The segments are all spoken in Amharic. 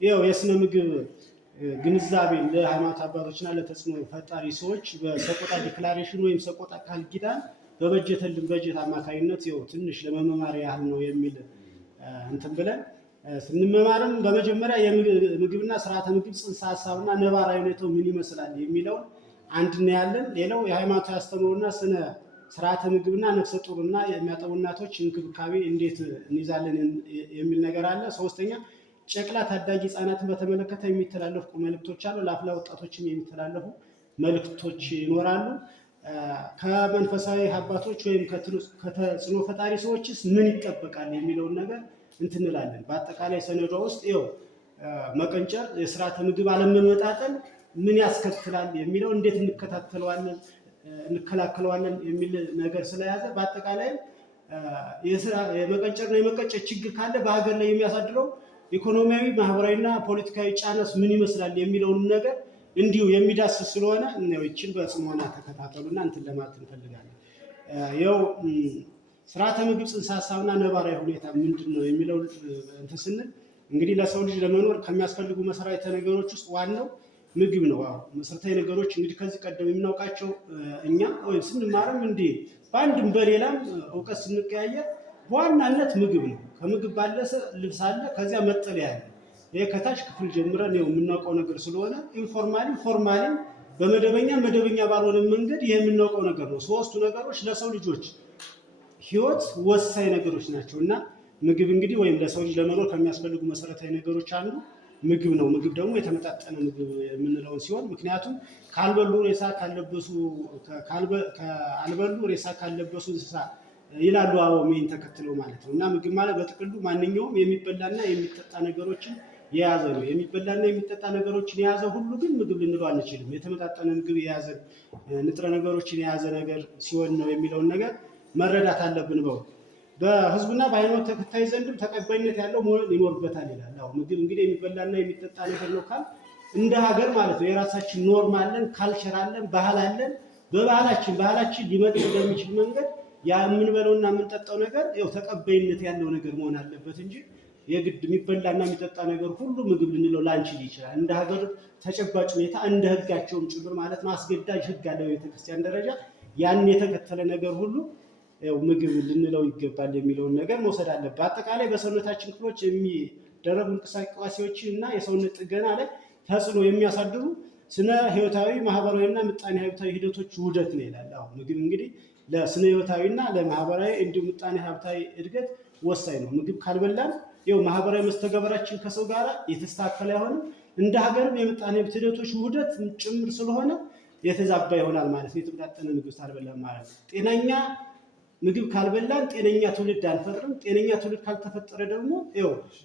ይኸው የስነ ምግብ ግንዛቤ ለሃይማኖት አባቶችና ለተጽዕኖ ፈጣሪ ሰዎች በሰቆጣ ዲክላሬሽን ወይም ሰቆጣ ቃል ኪዳን በበጀተልን በጀት አማካኝነት ይኸው ትንሽ ለመመማር ያህል ነው የሚል እንትን ብለን ስንመማርም በመጀመሪያ የምግብና ስርዓተ ምግብ ጽንሰ ሀሳብና ነባራዊ ሁኔታው ምን ይመስላል የሚለውን አንድ እናያለን። ሌላው የሃይማኖታዊ አስተምህሮና ስነ ስርዓተ ምግብና ነፍሰ ጡርና የሚያጠቡ እናቶች እንክብካቤ እንዴት እንይዛለን የሚል ነገር አለ። ሶስተኛ ጨቅላ ታዳጊ ህጻናትን በተመለከተ የሚተላለፉ መልእክቶች አሉ። ለአፍላ ወጣቶችም የሚተላለፉ መልእክቶች ይኖራሉ። ከመንፈሳዊ አባቶች ወይም ከተጽዕኖ ፈጣሪ ሰዎችስ ምን ይጠበቃል የሚለውን ነገር እንትንላለን። በአጠቃላይ ሰነዷ ውስጥ ይኸው መቀንጨር፣ የስርዓተ ምግብ አለመመጣጠን ምን ያስከትላል የሚለው እንዴት እንከላከለዋለን የሚል ነገር ስለያዘ በአጠቃላይ የመቀንጨርና የመቀጨት ችግር ካለ በሀገር ላይ የሚያሳድረው ኢኮኖሚያዊ፣ ማህበራዊና ፖለቲካዊ ጫናስ ምን ይመስላል የሚለውን ነገር እንዲሁ የሚዳስስ ስለሆነ ይችን በጽሞና ተከታተሉና እንትን ለማለት እንፈልጋለን። ያው ስርዓተ ምግብ ጽንሰ ሀሳብና ነባራዊ ሁኔታ ምንድን ነው የሚለው እንትን ስንል እንግዲህ ለሰው ልጅ ለመኖር ከሚያስፈልጉ መሰረታዊ ነገሮች ውስጥ ዋናው ምግብ ነው። መሰረታዊ ነገሮች እንግዲህ ከዚህ ቀደም የምናውቃቸው እኛ ወይም ስንማርም እንዲህ በአንድም በሌላም እውቀት ስንቀያየር በዋናነት ምግብ ነው። ከምግብ ባለሰ ልብስ አለ፣ ከዚያ መጠለያ አለ። ይሄ ከታች ክፍል ጀምረን ነው የምናውቀው ነገር ስለሆነ ኢንፎርማሊ ፎርማሊ መደበኛ ባልሆነ መንገድ ይሄ የምናውቀው ነገር ነው። ሶስቱ ነገሮች ለሰው ልጆች ህይወት ወሳኝ ነገሮች ናቸው እና ምግብ እንግዲህ ወይም ለሰው ልጅ ለመኖር ከሚያስፈልጉ መሰረታዊ ነገሮች አንዱ ምግብ ነው። ምግብ ደግሞ የተመጣጠነ ምግብ የምንለውን ሲሆን ምክንያቱም ካልበሉ ሬሳ ካልለበሱ እንስሳ ይላሉ ሜን ተከትለው ማለት ነው። እና ምግብ ማለት በጥቅሉ ማንኛውም የሚበላና የሚጠጣ ነገሮችን የያዘ ነው። የሚበላና የሚጠጣ ነገሮችን የያዘ ሁሉ ግን ምግብ ልንለው አንችልም። የተመጣጠነ ምግብ የያዘ ንጥረ ነገሮችን የያዘ ነገር ሲሆን ነው የሚለውን ነገር መረዳት አለብን። በህዝቡና በሃይማኖት ተከታይ ዘንድም ተቀባይነት ያለው መሆን ይኖርበታል ይላል። ምግብ እንግዲህ የሚበላና የሚጠጣ ነገር ነው ካል እንደ ሀገር ማለት ነው የራሳችን ኖርም አለን፣ ካልቸር አለን፣ ባህል አለን። ባህላችን ሊመጥ በሚችል መንገድ የምንበለውና የምንጠጣው ነገር ተቀባይነት ያለው ነገር መሆን አለበት እንጂ የግድ የሚበላና የሚጠጣ ነገር ሁሉ ምግብ ልንለው ላንችል ይችላል። እንደ ሀገር ተጨባጭ ሁኔታ እንደ ህጋቸውም ጭምር ማለት ነው አስገዳጅ ህግ አለ በቤተክርስቲያን ደረጃ። ያን የተከተለ ነገር ሁሉ ምግብ ልንለው ይገባል የሚለውን ነገር መውሰድ አለበት። በአጠቃላይ በሰውነታችን ክፍሎች የሚደረጉ እንቅስቃሴዎችን እና የሰውነት ጥገና ላይ ተጽዕኖ የሚያሳድሩ ስነ ህይወታዊ፣ ማህበራዊና ምጣኔ ሀብታዊ ሂደቶች ውህደት ነው ይላል። ምግብ እንግዲህ ለስነ ህይወታዊና ለማህበራዊ እንዲሁም ምጣኔ ሀብታዊ እድገት ወሳኝ ነው። ምግብ ካልበላን ማህበራዊ መስተጋበራችን ከሰው ጋር የተስተካከለ አይሆንም። እንደ ሀገርም የምጣኔ ሀብት ሂደቶች ውህደት ጭምር ስለሆነ የተዛባ ይሆናል ማለት ነው። የተመጣጠነ ምግብ ካልበላን ማለት ነው። ጤነኛ ምግብ ካልበላን ጤነኛ ትውልድ አንፈጥርም። ጤነኛ ትውልድ ካልተፈጠረ ደግሞ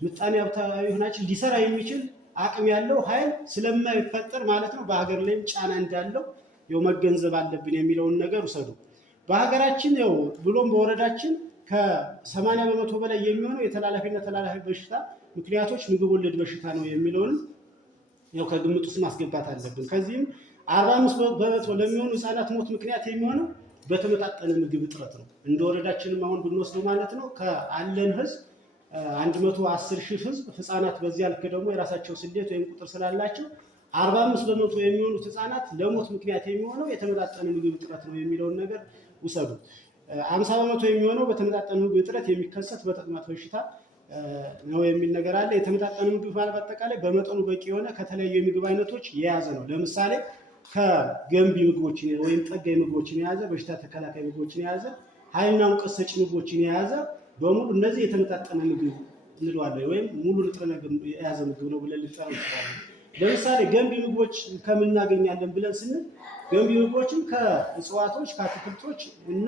ምጣኔ ሀብታዊ ሆናችን ሊሰራ የሚችል አቅም ያለው ኃይል ስለማይፈጠር ማለት ነው በሀገር ላይም ጫና እንዳለው መገንዘብ አለብን የሚለውን ነገር ውሰዱ። በሀገራችን ብሎም በወረዳችን ከ80 በመቶ በላይ የሚሆነው የተላላፊና ተላላፊ በሽታ ምክንያቶች ምግብ ወለድ በሽታ ነው የሚለውን ከግምት ውስጥ ማስገባት አለብን። ከዚህም 45 በመቶ ለሚሆኑ ህፃናት ሞት ምክንያት የሚሆነው በተመጣጠነ ምግብ እጥረት ነው። እንደ ወረዳችንም አሁን ብንወስደው ማለት ነው ከአለን ህዝብ 110 ሺህ ህዝብ ህፃናት በዚያ ልክ ደግሞ የራሳቸው ስሌት ወይም ቁጥር ስላላቸው 45 በመቶ የሚሆኑት ህፃናት ለሞት ምክንያት የሚሆነው የተመጣጠነ ምግብ እጥረት ነው የሚለውን ነገር ውሰዱ። 50 በመቶ የሚሆነው በተመጣጠነ ምግብ እጥረት የሚከሰት በተቅማጥ በሽታ ነው የሚል ነገር አለ። የተመጣጠነ ምግብ ማለት በአጠቃላይ በመጠኑ በቂ የሆነ ከተለያዩ የምግብ አይነቶች የያዘ ነው። ለምሳሌ ከገንቢ ምግቦችን ወይም ጠጋኝ ምግቦችን የያዘ፣ በሽታ ተከላካይ ምግቦችን የያዘ፣ ኃይልና ሙቀት ሰጪ ምግቦችን የያዘ በሙሉ እነዚህ የተመጣጠነ ምግብ እንለዋለን ወይም ሙሉ ንጥረ ነገር የያዘ ምግብ ነው ብለን ልንጠራው እንችላለን። ለምሳሌ ገንቢ ምግቦች ከምናገኛለን ብለን ስንል ገንቢ ምግቦችን ከእጽዋቶች፣ ከአትክልቶች እና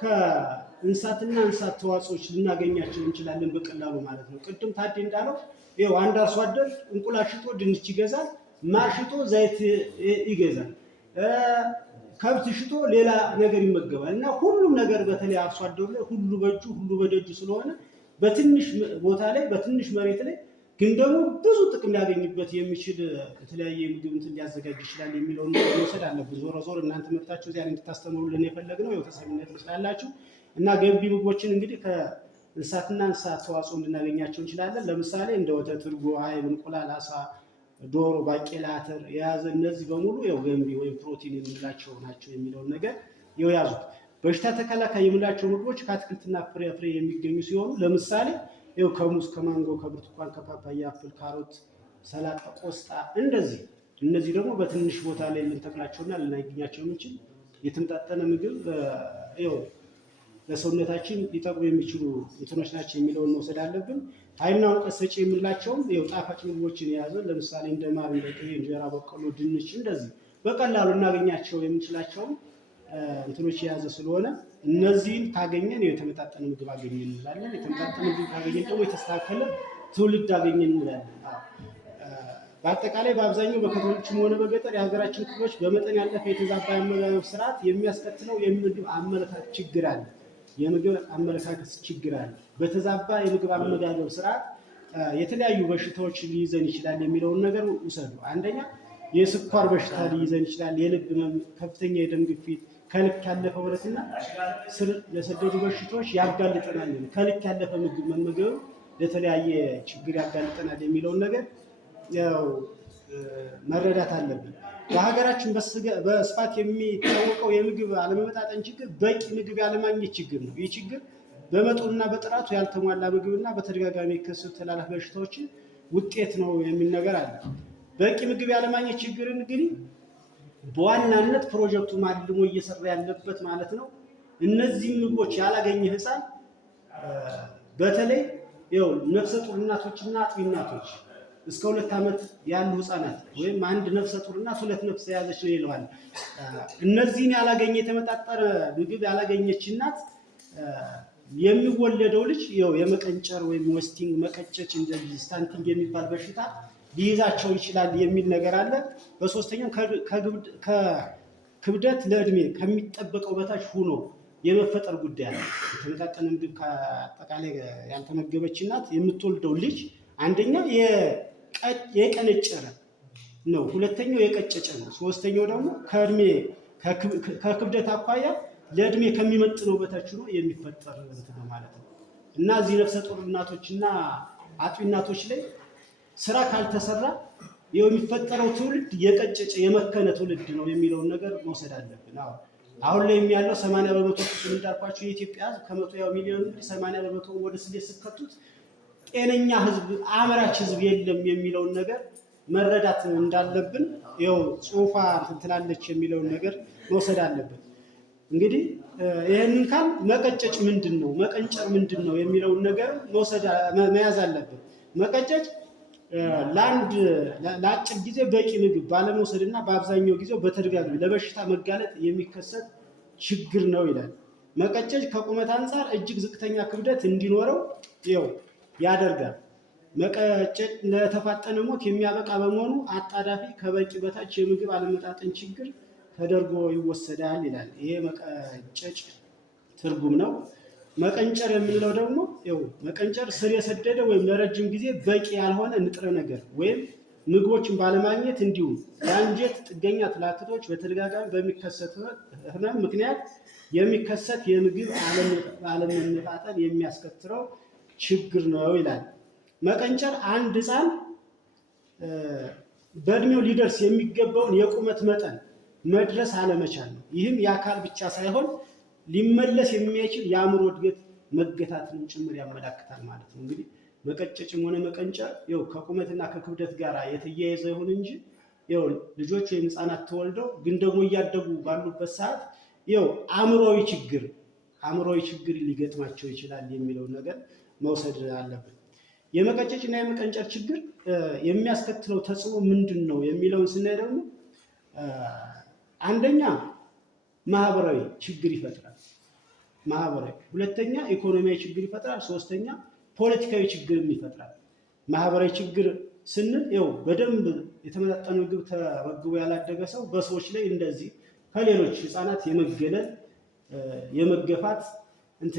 ከእንስሳትና እንስሳት ተዋጽኦች ልናገኛቸው እንችላለን በቀላሉ ማለት ነው። ቅድም ታዴ እንዳለው አንድ አርሶ አደር እንቁላል ሽጦ ድንች ይገዛል፣ ማር ሽጦ ዘይት ይገዛል፣ ከብት ሽጦ ሌላ ነገር ይመገባል እና ሁሉም ነገር በተለይ አርሶ አደሩ ላይ ሁሉ በእጁ ሁሉ በደጁ ስለሆነ በትንሽ ቦታ ላይ በትንሽ መሬት ላይ ግን ደግሞ ብዙ ጥቅም ሊያገኝበት የሚችል የተለያየ ምግብ እንትን ሊያዘጋጅ ይችላል የሚለውን መውሰድ አለብን። ዞሮ እናንተ መጥታችሁ እዚያ እንድታስተምሩልን የፈለግነው ተሰሚነት ስላላችሁ እና ገንቢ ምግቦችን እንግዲህ እንስሳትና እንስሳት ተዋጽኦ እንድናገኛቸው እንችላለን። ለምሳሌ እንደ ወተት፣ እርጎ፣ አይብ፣ እንቁላል፣ አሳ፣ ዶሮ፣ ባቄላ፣ አተር የያዘ እነዚህ በሙሉ ያው ገንቢ ወይም ፕሮቲን የምንላቸው ናቸው የሚለውን ነገር የያዙት። በሽታ ተከላካይ የምንላቸው ምግቦች ከአትክልትና ፍራፍሬ የሚገኙ ሲሆኑ ለምሳሌ ያው ከሙዝ፣ ከማንጎ፣ ከብርቱካን፣ ከፓፓያ፣ አፕል፣ ካሮት፣ ሰላጣ፣ ቆስጣ እነዚህ ደግሞ በትንሽ ቦታ ላይ ልንተክላቸውና ልናገኛቸው የምንችል የተመጣጠነ ምግብ ያው ለሰውነታችን ሊጠቅሙ የሚችሉ እንትኖች ናቸው የሚለውን መውሰድ አለብን። ኃይልና ሙቀት ሰጪ የምንላቸውም ያው ጣፋጭ ምግቦችን የያዘ ለምሳሌ እንደ ማር፣ እንደ ቅቤ፣ እንጀራ፣ በቆሎ፣ ድንች እንደዚህ በቀላሉ እናገኛቸው የምንችላቸውም እንትኖች የያዘ ስለሆነ እነዚህን ካገኘን የተመጣጠነ ምግብ አገኘን እንላለን። የተመጣጠነ ምግብ ካገኘን ደግሞ የተስተካከለ ትውልድ አገኘን እንላለን። በአጠቃላይ በአብዛኛው በከተሞችም ሆነ በገጠር የሀገራችን ክፍሎች በመጠን ያለፈ የተዛባ የአመጋገብ ስርዓት የሚያስከትለው የምግብ አመለካከት ችግር አለ። በተዛባ የምግብ አመጋገብ ስርዓት የተለያዩ በሽታዎች ሊይዘን ይችላል የሚለውን ነገር ውሰዱ። አንደኛ የስኳር በሽታ ሊይዘን ይችላል። የልብ ህመም፣ ከፍተኛ የደም ግፊት፣ ከልክ ያለፈ ውፍረትና ስር ለሰደዱ በሽታዎች ያጋልጠናል። ከልክ ያለፈ ምግብ መመገብ ለተለያየ ችግር ያጋልጠናል የሚለውን ነገር ያው መረዳት አለብን። በሀገራችን በስፋት የሚታወቀው የምግብ አለመመጣጠን ችግር በቂ ምግብ ያለማግኘት ችግር ነው። ይህ ችግር በመጠኑና በጥራቱ ያልተሟላ ምግብና በተደጋጋሚ የሚከሰቱ ተላላፊ በሽታዎችን ውጤት ነው የሚል ነገር አለ። በቂ ምግብ ያለማግኘት ችግርን እንግዲህ በዋናነት ፕሮጀክቱ ማልሞ እየሰራ ያለበት ማለት ነው። እነዚህ ምግቦች ያላገኘ ህፃን በተለይ ያው ነፍሰ ጡር እናቶችና አጥቢ እናቶች እስከ 2 ዓመት ያሉ ህፃናት ወይም አንድ ነፍሰ ጡር እናት 2 ነፍስ የያዘች ነው ይለዋል። እነዚህን ያላገኘ የተመጣጠረ ምግብ ያላገኘች እናት የሚወለደው ልጅ ያው የመቀንጨር ወይም ወስቲንግ መቀጨጭ እንደዚህ ስታንቲንግ የሚባል በሽታ ሊይዛቸው ይችላል የሚል ነገር አለ። በሶስተኛው ከክብደት ለእድሜ ከሚጠበቀው በታች ሆኖ የመፈጠር ጉዳይ አለ። የተመጣጠነ ምግብ ከአጠቃላይ ያልተመገበች እናት የምትወልደው ልጅ አንደኛ የቀነጨረ ነው፣ ሁለተኛው የቀጨጨ ነው፣ ሶስተኛው ደግሞ ከክብደት አኳያ ለእድሜ ከሚመጥነው በታች ሆኖ የሚፈጠር ነው ማለት ነው። እና እዚህ ነፍሰ ጡር እናቶችና አጥቢ እናቶች ላይ ስራ ካልተሰራ የሚፈጠረው ትውልድ የቀጨጨ የመከነ ትውልድ ነው የሚለውን ነገር መውሰድ አለብን። አሁን ላይ ያለው 80% ክፍል እንዳልኳቸው የኢትዮጵያ ሕዝብ ከ100 ሚሊዮን 80% ወደ ስሌት ስከቱት ጤነኛ ሕዝብ አምራች ሕዝብ የለም የሚለውን ነገር መረዳት እንዳለብን ያው ጽሁፋ ትላለች የሚለውን ነገር መውሰድ አለብን። እንግዲህ ይሄንን ካል መቀጨጭ ምንድነው መቀንጨር ምንድነው የሚለውን ነገር መያዝ አለብን። መቀጨጭ ለአጭር ጊዜ በቂ ምግብ ባለመውሰድና በአብዛኛው ጊዜው በተደጋጋሚ ለበሽታ መጋለጥ የሚከሰት ችግር ነው ይላል። መቀጨጭ ከቁመት አንጻር እጅግ ዝቅተኛ ክብደት እንዲኖረው ያደርጋል። መቀጨጭ ለተፋጠነ ሞት የሚያበቃ በመሆኑ አጣዳፊ ከበቂ በታች የምግብ አለመጣጠን ችግር ተደርጎ ይወሰዳል ይላል። ይሄ መቀጨጭ ትርጉም ነው። መቀንጨር የምንለው ደግሞ መቀንጨር ስር የሰደደ ወይም ለረጅም ጊዜ በቂ ያልሆነ ንጥረ ነገር ወይም ምግቦችን ባለማግኘት እንዲሁም የአንጀት ጥገኛ ትላትቶች በተደጋጋሚ በሚከሰት ህመም ምክንያት የሚከሰት የምግብ አለመመጣጠን የሚያስከትለው ችግር ነው ይላል። መቀንጨር አንድ ህፃን በእድሜው ሊደርስ የሚገባውን የቁመት መጠን መድረስ አለመቻል ነው። ይህም የአካል ብቻ ሳይሆን ሊመለስ የሚያችል የአእምሮ እድገት መገታትን ጭምር ያመላክታል ማለት ነው። እንግዲህ መቀጨጭም ሆነ መቀንጨር ከቁመትና ከክብደት ጋር የተያያዘ ይሁን እንጂ ልጆች ወይም ህፃናት ተወልደው ግን ደግሞ እያደጉ ባሉበት ሰዓት አእምሮዊ ችግር ሊገጥማቸው ይችላል የሚለውን ነገር መውሰድ አለብን። የመቀጨጭና የመቀንጨር ችግር የሚያስከትለው ተጽዕኖ ምንድን ነው የሚለውን ስናይ ደግሞ አንደኛ ማህበራዊ ችግር ይፈጥራል። ሁለተኛ ኢኮኖሚያዊ ችግር ይፈጥራል። ሶስተኛ ፖለቲካዊ ችግርም ይፈጥራል። ማህበራዊ ችግር ስንል በደንብ የተመጣጠነ ምግብ ተመግቦ ያላደገ ሰው በሰዎች ላይ እንደዚህ ከሌሎች ህፃናት የመገለል የመገፋት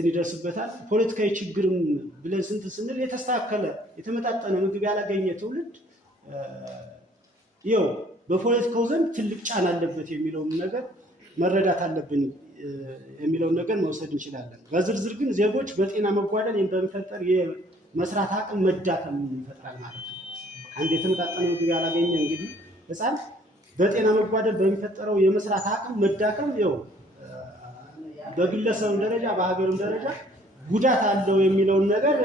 ይደርስበታል። ፖለቲካዊ ችግርም ብለን ስንል የተስተካከለ የተመጣጠነ ምግብ ያላገኘ ትውልድ በፖለቲካው ዘንድ ትልቅ ጫና አለበት የሚለውን ነገር መረዳት አለብን። የሚለውን ነገር መውሰድ እንችላለን። በዝርዝር ግን ዜጎች በጤና መጓደል በሚፈጠር የመስራት አቅም መዳከም ይፈጥራል ማለት ነው። አንድ የተመጣጠነ ምግብ ያላገኘ እንግዲህ ህፃን በጤና መጓደል በሚፈጠረው የመስራት አቅም መዳከም በግለሰብ ደረጃ በሀገርም ደረጃ ጉዳት አለው የሚለውን ነገር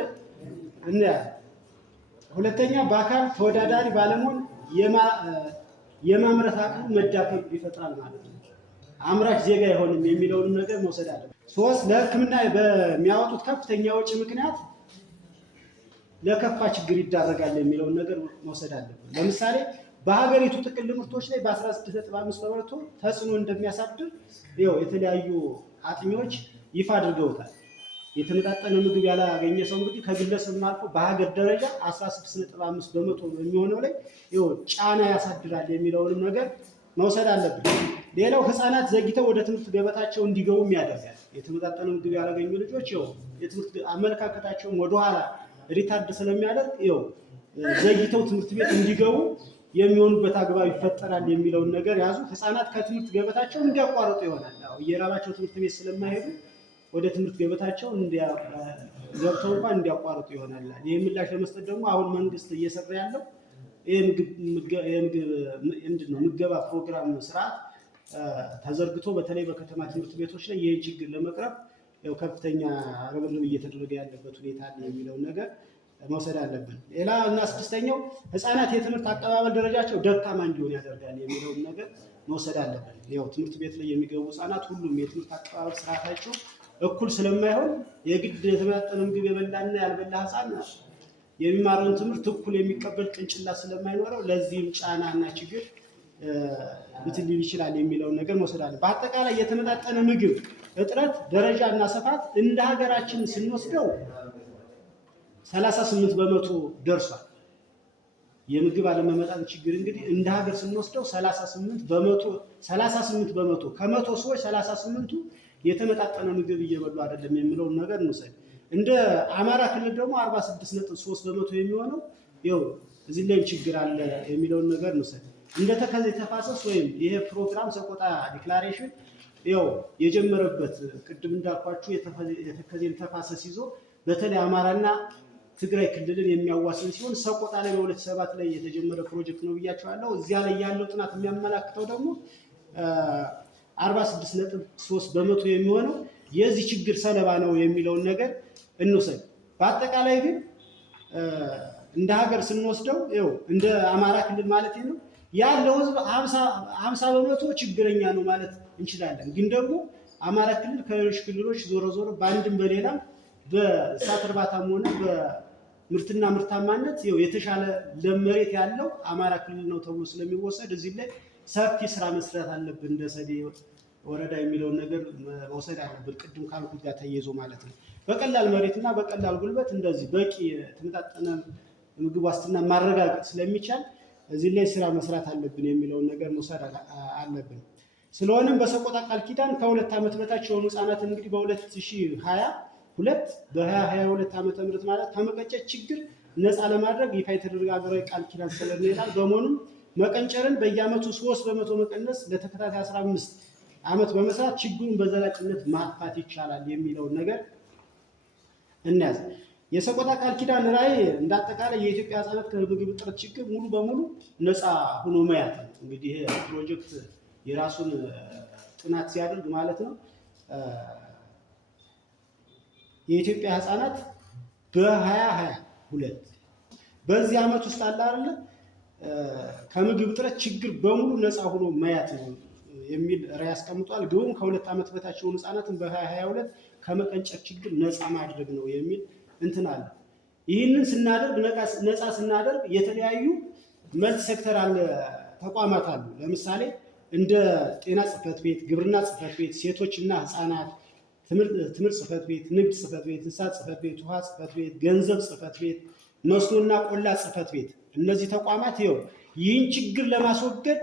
እናያለን። ሁለተኛ በአካል ተወዳዳሪ ባለመሆን የማምረት አቅም መዳከም ይፈጥራል ማለት ነው። አምራች ዜጋ አይሆንም የሚለውን ነገር መውሰድ አለብን። 3 ለሕክምና በሚያወጡት ከፍተኛ ወጪ ምክንያት ለከፋ ችግር ይዳረጋል የሚለውን ነገር መውሰድ አለብን። ለምሳሌ በሀገሪቱ ጥቅል ምርቶች ላይ በ16.5% ተጽዕኖ እንደሚያሳድር የተለያዩ አጥኚዎች ይፋ አድርገውታል። የተመጣጠነ ምግብ ያላገኘ ሰው እንግዲህ ከግለሰብ አልፎ በሀገር ደረጃ 16.5% የሚሆነው ላይ ጫና ያሳድራል የሚለውንም ነገር መውሰድ አለብን። ሌላው ህፃናት ዘግይተው ወደ ትምህርት ገበታቸው እንዲገቡም ያደርጋል። የተመጣጠነ ምግብ ያላገኙ ልጆች የትምህርት አመለካከታቸውን ወደኋላ ሪታርድ ስለሚያደርግ ዘግይተው ትምህርት ቤት እንዲገቡ የሚሆኑበት አግባብ ይፈጠራል የሚለውን ነገር ያዙ። ህፃናት ከትምህርት ገበታቸው እንዲያቋርጡ ይሆናል። እየራባቸው ትምህርት ቤት ስለማይሄዱ ወደ ትምህርት ገበታቸው ገብተው እንኳን እንዲያቋርጡ ይሆናል። ይህ ምላሽ ለመስጠት ደግሞ አሁን መንግስት እየሰራ ያለው ምገባ ፕሮግራም ስርዓት ተዘርግቶ በተለይ በከተማ ትምህርት ቤቶች ላይ ይህን ችግር ለመቅረብ ከፍተኛ ርብርብ እየተደረገ ያለበት ሁኔታ አለ የሚለውን ነገር መውሰድ አለብን። ሌላ እና ስድስተኛው ህፃናት የትምህርት አቀባበል ደረጃቸው ደካማ እንዲሆን ያደርጋል የሚለውን ነገር መውሰድ አለብን። ትምህርት ቤት ላይ የሚገቡ ህፃናት ሁሉም የትምህርት አቀባበል ስርዓታቸው እኩል ስለማይሆን የግድ የተመጣጠነ ምግብ የበላና ያልበላ ህፃን የሚማረውን ትምህርት እኩል የሚቀበል ቅንጭላት ስለማይኖረው ለዚህም ጫና እና ችግር እንትን ሊል ይችላል የሚለውን ነገር መውሰድ አለ። በአጠቃላይ የተመጣጠነ ምግብ እጥረት ደረጃ እና ስፋት እንደ ሀገራችን ስንወስደው 38% ደርሷል። የምግብ አለመመጣጠን ችግር እንግዲህ እንደ ሀገር ስንወስደው 38% ከመቶ ሰዎች 38ቱ የተመጣጠነ ምግብ እየበሉ አይደለም የሚለውን ነገር እንውሰድ። እንደ አማራ ክልል ደግሞ 46.3% የሚሆነው እዚህ ላይ ችግር አለ የሚለውን ነገር እንውሰድ። እንደ ተከዜ ተፋሰስ ወይም ይሄ ፕሮግራም ሰቆጣ ዲክላሬሽን የጀመረበት ቅድም እንዳልኳችሁ የተከዜን ተፋሰስ ይዞ በተለይ አማራና ትግራይ ክልልን የሚያዋስን ሲሆን ሰቆጣ ላይ በ2007 ላይ የተጀመረ ፕሮጀክት ነው ብያቸዋለሁ። እዚያ ላይ ያለው ጥናት የሚያመላክተው ደግሞ 46.3% የሚሆነው የዚህ ችግር ሰለባ ነው የሚለውን ነገር እንውሰድ። በአጠቃላይ ግን እንደ ሀገር ስንወስደው እንደ አማራ ክልል ማለት ነው ያለው ህዝብ 50% ችግረኛ ነው ማለት እንችላለን። ግን ደግሞ አማራ ክልል ከሌሎች ክልሎች ዞሮ በአንድም በሌላም በእንስሳት እርባታም ሆነ በምርትና ምርታማነት የተሻለ ለም መሬት ያለው አማራ ክልል ነው ተብሎ ስለሚወሰድ እዚህ ላይ ሰፊ ስራ መስራት አለብን እንደ ሰዴ ወረዳ የሚለውን ነገር መውሰድ አለብን። ቅድም ካልኩት ጋር ተያይዞ ማለት ነው በቀላል መሬትና በቀላል ጉልበት እንደዚህ በቂ የተመጣጠነ ምግብ ዋስትና ማረጋገጥ ስለሚቻል እዚህ ላይ ስራ መስራት አለብን የሚለውን ነገር መውሰድ አለብን። ስለሆነም በሰቆጣ ቃል ኪዳን ከ2 ዓመት በታች የሆኑ ህፃናትን እንግዲህ በ2022 ዓመተ ምህረት ማለት ከመቀጨት ችግር ነፃ ለማድረግ ይፋ የተደረገ ሀገራዊ ቃል ኪዳን ሰነድ ይላል። በመሆኑም መቀንጨርን በየዓመቱ 3% መቀነስ ለተከታታይ 15 ዓመት በመስራት ችግሩን በዘላቂነት ማጥፋት ይቻላል የሚለውን ነገር እንያዝ። የሰቆጣ ቃል ኪዳን ራዕይ እንዳጠቃላይ የኢትዮጵያ ህፃናት ከምግብ እጥረት ችግር ሙሉ በሙሉ ነፃ ሆኖ ማየት ነው። እንግዲህ ይሄ ፕሮጀክት የራሱን ጥናት ሲያደርግ ማለት ነው የኢትዮጵያ ህፃናት በ2022 በዚህ ዓመት ውስጥ አለ አይደለ ከምግብ እጥረት ችግር በሙሉ ነፃ ሆኖ ማየት ነው የሚል ራዕይ አስቀምጧል። ግቡም ከ2 ዓመት በታች የሆኑ ህፃናትን በ2022 ከመቀንጨር ችግር ነፃ ማድረግ ነው የሚል እንትን አለ። ይህንን ስናደርግ ነፃ ስናደርግ የተለያዩ መልቲ ሴክተራል ተቋማት አሉ። ለምሳሌ እንደ ጤና ጽሕፈት ቤት፣ ግብርና ጽሕፈት ቤት፣ ሴቶችና ህፃናት ትምህርት ጽሕፈት ቤት፣ ንግድ ጽሕፈት ቤት፣ እንስሳት ጽሕፈት ቤት፣ ውሃ ጽሕፈት ቤት፣ ገንዘብ ጽሕፈት ቤት፣ መስኖና ቆላ ጽሕፈት ቤት እነዚህ ተቋማት ይህን ችግር ለማስወገድ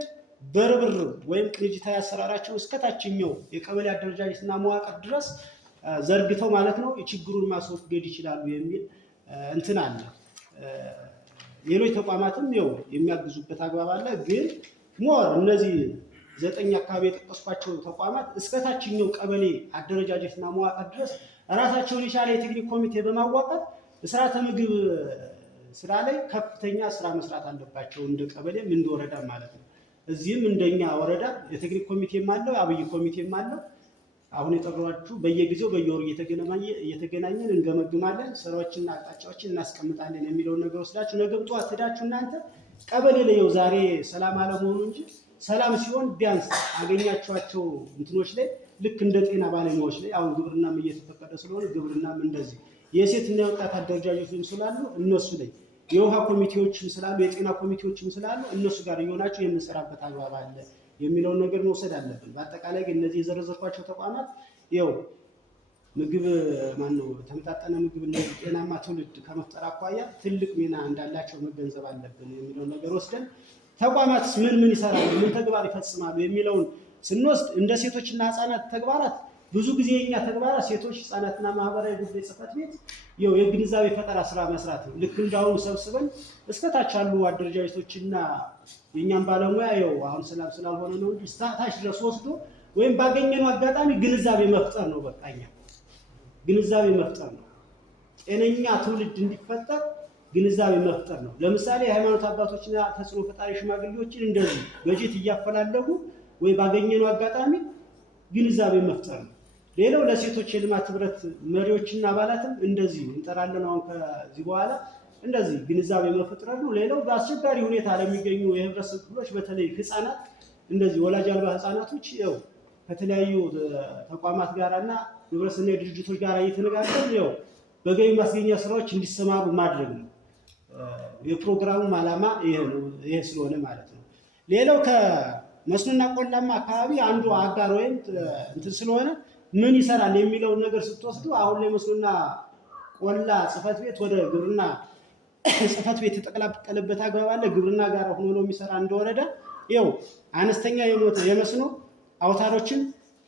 በርብርብ ወይም ቅንጅታዊ አሰራራቸው እስከ ታችኛው የቀበሌ አደረጃጀትና መዋቅር ድረስ ዘርግተው ማለት ነው የችግሩን ማስወገድ ይችላሉ የሚል እንትን አለ። ሌሎች ተቋማትም የሚያግዙበት አግባብ አለ። ግን ሞር እነዚህ 9 አካባቢ የጠቀስኳቸው ተቋማት እስከ ታችኛው ቀበሌ አደረጃጀትና መዋቅር ድረስ ራሳቸውን የቻለ የቴክኒክ ኮሚቴ በማዋቀር ስርዓተ ምግብ ስራ ላይ ከፍተኛ ስራ መስራት አለባቸው፣ እንደ ቀበሌም እንደ ወረዳ ማለት ነው። እዚህም እንደኛ ወረዳ የቴክኒክ ኮሚቴም አለው፣ አብይ ኮሚቴም አለው። አሁን የጠሯችሁ በየጊዜው በየወሩ እየተገናኘን እንገመግማለን፣ ስራዎችና አቅጣጫዎችን እናስቀምጣለን የሚለውን ነገር ወስዳችሁ ነገም ጠዋት ሄዳችሁ እናንተ ቀበሌ ላይ ዛሬ ሰላም አለመሆኑ እንጂ ሰላም ሲሆን ቢያንስ አገኛችኋቸው እንትኖች ላይ ልክ እንደ ጤና ባለሙያዎች ላይ አሁን ግብርናም እየተፈቀደ ስለሆነ ግብርናም እንደዚህ የሴትና የወጣት አደረጃጀቶችም ስላሉ እነሱ ላይ የውሃ ኮሚቴዎችም ስላሉ የጤና ኮሚቴዎችም ስላሉ እነሱ ጋር እየሆናችሁ የምንሰራበት አግባብ አለ የሚለውን ነገር መውሰድ አለብን። በአጠቃላይ ግን እነዚህ የዘረዘርኳቸው ተቋማት ያው ምግብ ተመጣጠነ ምግብ እና ጤናማ ትውልድ ከመፍጠር አኳያ ትልቅ ሚና እንዳላቸው መገንዘብ አለብን የሚለውን ነገር ወስደን ተቋማትስ ምን ይሰራሉ፣ ምን ተግባር ይፈጽማሉ የሚለውን ስንወስድ እንደ ሴቶችና ህፃናት ተግባራት ብዙ ጊዜ የኛ ተግባራት ሴቶች ህፃናትና ማህበራዊ ጉዳይ ጽሕፈት ቤት የግንዛቤ ፈጠራ ስራ መስራት ነው። ልክ እንዳሁኑ ሰብስበን እስከታች ያሉ አደረጃጀቶችና የኛን ባለሙያ አሁን ሰላም ስላልሆነ ነው እንጂ ታች ድረስ ወስዶ ወይም ባገኘነው አጋጣሚ ግንዛቤ መፍጠር ነው። በቃኛ ግንዛቤ መፍጠር ነው። ጤነኛ ትውልድ እንዲፈጠር ግንዛቤ መፍጠር ነው። ለምሳሌ የሃይማኖት አባቶችና ተጽዕኖ ፈጣሪ ሽማግሌዎችን እንደዚህ በጀት እያፈላለጉ ወይ ባገኘነው አጋጣሚ ግንዛቤ መፍጠር ነው። ሌላው ለሴቶች የልማት ህብረት መሪዎችና አባላትም እንደዚህ እንጠራለን። አሁን ከዚህ በኋላ እንደዚህ ግንዛቤ መፍጠር ነው። ሌላው በአስቸጋሪ ሁኔታ ለሚገኙ የህብረተሰብ ክፍሎች በተለይ ህፃናት እንደዚህ ወላጅ አልባ ህፃናቶች ከተለያዩ ተቋማት ጋርና ህብረተሰብ ድርጅቶች ጋር እየተነጋገርን በገቢ ማስገኛ ስራዎች እንዲሰማሩ ማድረግ ነው። የፕሮግራሙ ዓላማ ይሄ ስለሆነ ማለት ነው። ሌላው ከመስኖና ቆላማ አካባቢ አንዱ አጋር ወይም እንትን ስለሆነ ምን ይሰራል የሚለውን ነገር ስትወስዱ አሁን ላይ መስኖና ቆላ ጽሕፈት ቤት ወደ ግብርና ጽሕፈት ቤት የተቀላቀለበት አግባብ አለ። ግብርና ጋር ሆኖ ነው የሚሰራ እንደወረዳ አነስተኛ የመስኖ አውታሮችን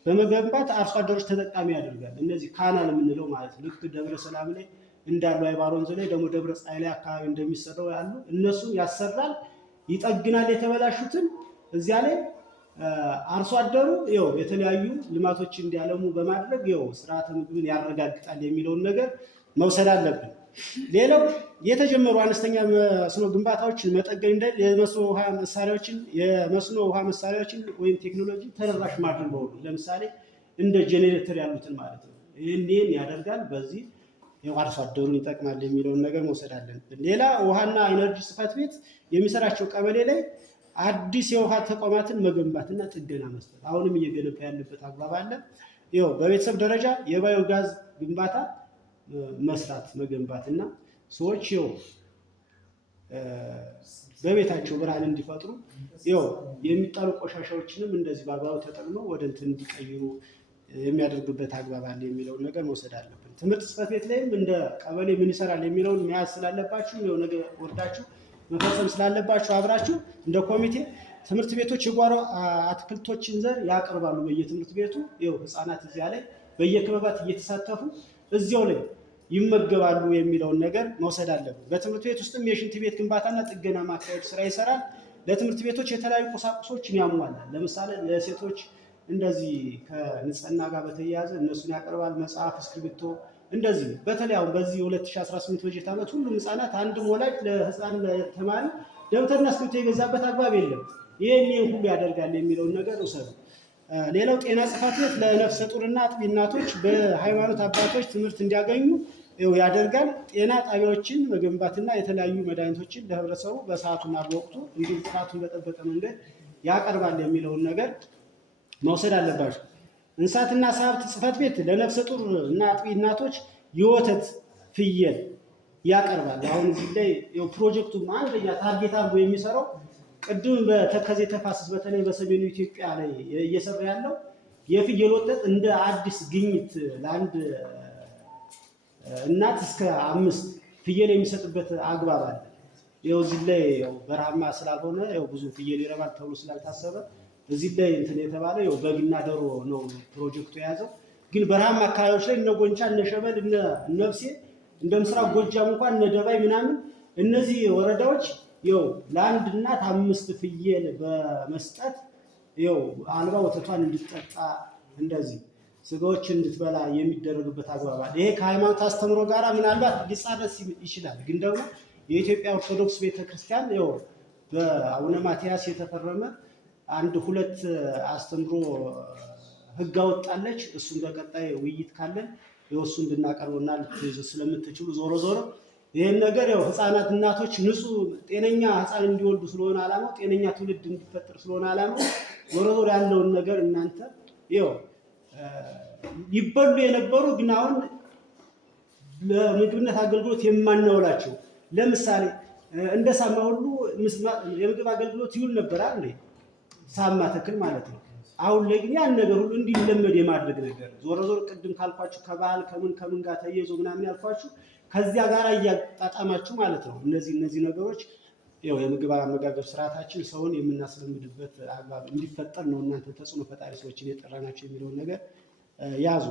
በመገንባት አርሶ አደሮች ተጠቃሚ ያደርጋል። እነዚህ ካናል የምንለው ማለት ልክ ደብረ ሰላም ላይ እንዳሉ አይባር ወንዝ ላይ ደግሞ ደብረ ፀሐይ ላይ አካባቢ እንደሚሰራው ያሉ እነሱን ያሰራል፣ ይጠግናል። የተበላሹትን እዚያ ላይ አርሶ አደሩ የተለያዩ ልማቶች እንዲያለሙ በማድረግ ስርዓተ ምግብን ያረጋግጣል የሚለውን ነገር መውሰድ አለብን። ሌላው የተጀመሩ አነስተኛ መስኖ ግንባታዎችን መጠገን እንደ የመስኖ ውሃ መሳሪያዎችን ወይም ቴክኖሎጂ ተደራሽ ማድረግ ነው። ለምሳሌ እንደ ጄኔሬተር ያሉትን ማለት ነው። ይህን ያደርጋል። በዚህ አርሶ አደሩን ይጠቅማል የሚለውን ነገር መውሰድ አለብን። ሌላ ውሃና ኢነርጂ ጽሕፈት ቤት የሚሰራቸው ቀበሌ ላይ አዲስ የውሃ ተቋማትን መገንባትና ጥገና መስጠት አሁንም እየገነባ ያለበት አግባብ አለ። በቤተሰብ ደረጃ የባዮጋዝ ግንባታ መስራት መገንባትና ሰዎች በቤታቸው ብርሃን እንዲፈጥሩ የሚጣሉ ቆሻሻዎችንም እንደዚህ በአግባቡ ተጠቅመው ወደ እንትን እንዲቀይሩ የሚያደርግበት አግባብ አለ የሚለውን ነገር መውሰድ አለብን። ትምህርት ጽሕፈት ቤት ላይም እንደ ቀበሌ ምን ይሰራል የሚለውን መያዝ ስላለባችሁ ነገር ወርዳችሁ መፈጸም ስላለባችሁ አብራችሁ እንደ ኮሚቴ ትምህርት ቤቶች የጓሮ አትክልቶችን ዘር ያቀርባሉ። በየትምህርት ቤቱ ህፃናት እዚያ ላይ በየክበባት እየተሳተፉ እዚያው ላይ ይመገባሉ የሚለውን ነገር መውሰድ አለብን። በትምህርት ቤት ውስጥም የሽንት ቤት ግንባታና ጥገና ማካሄድ ስራ ይሰራል። ለትምህርት ቤቶች የተለያዩ ቁሳቁሶችን ያሟላል። ለምሳሌ ለሴቶች እንደዚህ ከንጽህና ጋር በተያያዘ እነሱን ያቀርባል። መጽሐፍ፣ እስክሪብቶ እንደዚህ በተለይ አሁን በዚህ 2018 በጀት ዓመት ሁሉም ህፃናት አንድም ወላጅ ለህፃን ተማሪ ደብተርና እስክሪብቶ የገዛበት አግባብ የለም። ይህን ሁሉ ያደርጋል የሚለውን ነገር ውሰዱ። ሌላው ጤና ጽሕፈት ቤት ለነፍሰ ጡርና አጥቢ እናቶች በሃይማኖት አባቶች ትምህርት እንዲያገኙ ያደርጋል። ጤና ጣቢያዎችን መገንባትና የተለያዩ መድኃኒቶችን ለህብረተሰቡ በሰዓቱና በወቅቱ እንዲሁም ጥራቱን በጠበቀ መንገድ ያቀርባል የሚለውን ነገር መውሰድ አለባቸው። እንስሳትና ዓሳ ሀብት ጽሕፈት ቤት ለነፍሰ ጡር እና አጥቢ እናቶች የወተት ፍየል ያቀርባል። አሁን እዚህ ላይ ፕሮጀክቱ አንደኛ ታርጌት አድርጎ የሚሰራው ቅድም በተከዜ ተፋሰስ በተለይ በሰሜኑ ኢትዮጵያ ላይ እየሰራ ያለው የፍየል ወተት እንደ አዲስ ግኝት ለአንድ እናት እስከ 5 ፍየል የሚሰጥበት አግባብ አለ። እዚህ ላይ በረሃማ ስላልሆነ ብዙ ፍየል ይረባል ተብሎ ስላልታሰበ እዚህ ላይ እንትን የተባለው በግና ዶሮ ነው ፕሮጀክቱ የያዘው። ግን በረሃማ አካባቢዎች ላይ እነ ጎንቻ፣ እነ ሸበል፣ እነ ነብሴ እንደ ምስራቅ ጎጃም እንኳን እነ ደባይ ምናምን እነዚህ ወረዳዎች ለአንድ እናት 5 ፍየል በመስጠት ይኸው አልባ ወተቷን እንድትጠጣ እንደዚህ ስጋዎችን እንድትበላ የሚደረግበት አግባብ አለ። ይሄ ከሃይማኖት አስተምሮ ጋር ምናልባት ሊጻረስ ይችላል። ግን ደግሞ የኢትዮጵያ ኦርቶዶክስ ቤተክርስቲያን ይኸው በአቡነ ማትያስ የተፈረመ 1-2 አስተምሮ ህግ አወጣለች። እሱን በቀጣይ ውይይት ካለን የወሱ እንድናቀርበውና ልትይዙ ስለምትችሉ ዞሮ ይሄን ነገር ያው ህፃናት እናቶች ንጹህ ጤነኛ ህፃን እንዲወልዱ ስለሆነ ዓላማው ጤነኛ ትውልድ እንዲፈጠር ስለሆነ ዓላማው ዞሮ ያለውን ነገር እናንተ ይኸው ይበሉ የነበሩ ግን አሁን ለምግብነት አገልግሎት የማናውላቸው ለምሳሌ እንደ ሳማ ሁሉ የምግብ አገልግሎት ይውል ነበር አይደል? ሳማ ተክል ማለት ነው። አሁን ላይ ግን ያን ነገር ሁሉ እንዲለመድ የማድረግ ነገር ዞሮ ቅድም ካልኳችሁ ከባህል ከምን ጋር ተያይዞ ምናምን ያልኳችሁ ከዚያ ጋር እያጣጣማችሁ ማለት ነው። እነዚህ ነገሮች ያው የምግብ አመጋገብ ስርዓታችን ሰውን የምናስለምድበት አግባብ እንዲፈጠር ነው። እናንተ ተጽዕኖ ፈጣሪ ሰዎችን የጠራናቸው የሚለውን ነገር ያዙ።